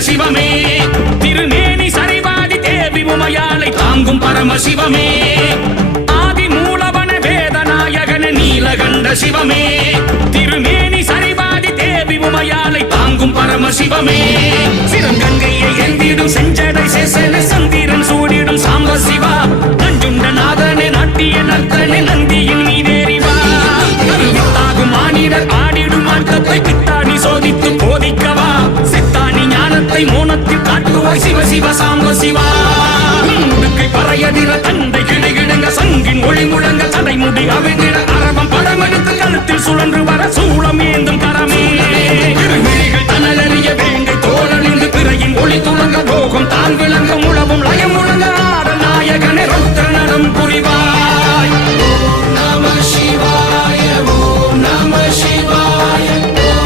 சிவமே திருமேனி சரிவாதி தேவி உமையாளை தாங்கும் பரமசிவமே ஆதி மூலவன வேதநாயகன நீலகண்ட சிவமே திருமேனி சரிவாதி தேவி உமையாளை தாங்கும் பரமசிவமே சிறங்கங்கையை எந்திடும் செஞ்சடை சேசன சந்திரன் சூடிடும் சாம்ப சிவா நஞ்சுண்ட நாதனே நாட்டிய நர்த்தனே நந்தியின் மீதேறிவா கருவித்தாகும் மானிடர் ஆடிடும் ஆட்டத்தை பித்தாணி சோதித்து போதிக்கவா சித்தாணி ஞானத்தை மோனத்தில் காட்டுவாய் சிவ சிவ சாம்ப சிவா முடுக்கை பறையதிர தண்டை கிடுகிடுங்க சங்கின் ஒளி முழங்க தடைமுடி அவிழ்ந்திட அரவம் படமெடுத்து கழுத்தில் சுழன்று வர சூளம் ஏந்தும்